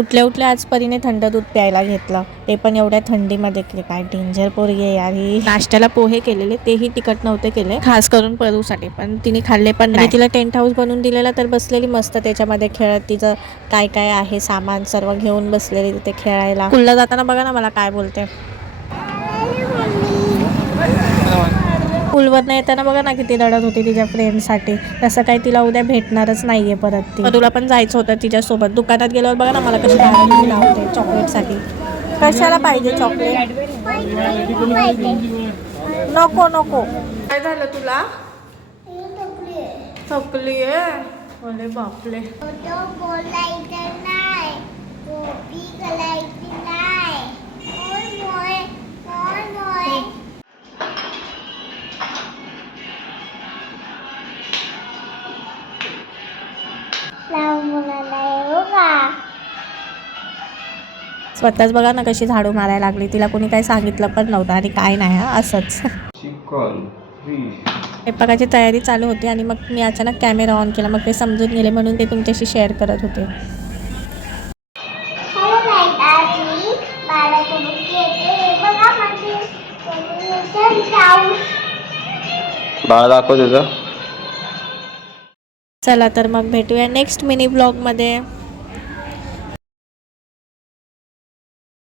उठल्या उठल्या आज परीने थंड दूध प्यायला घेतलं, ते पण एवढ्या थंडीमध्ये. काय डेंजर पोरगी आहे यार ही. नाश्त्याला पोहे केलेले, तेही तिखट नव्हते केले, खास करून परूसाठी, पण तिने खाल्ले पण नाही. तिला टेंट हाऊस बनवून दिलेला, तर बसलेली मस्त त्याच्यामध्ये खेळत. तिचं काय काय आहे सामान सर्व घेऊन बसलेली तिथे खेळायला. स्कूलला जाताना बघा ना मला काय बोलते. स्कूलवरनं येताना बघा ना किती रडत होती तिच्या फ्रेंडसाठी. तसं काही तिला उद्या भेटणारच नाहीये परत ती. तुला पण जायचं होतं तिच्यासोबत. दुकानात गेल्यावर बघा ना मला कशी रडायला लावते चॉकलेटसाठी. कशाला पाहिजे चॉकलेट? नको नको. काय झालं तुला? थकली आहे. अरे बापले. स्वतःच बघा ना कशी झाडू मारायला लागली. तिला कोणी काही सांगितलं पण नव्हतं आणि काय नाही असंच. स्वयंपाकाची तयारी चालू होती आणि मग मी अचानक कॅमेरा ऑन केला. मग ते समजून गेले म्हणून ते तुमच्याशी शेअर करत होते. बाळा दाखव तुझं. चला तर मग भेटूया नेक्स्ट मिनी ब्लॉगमध्ये.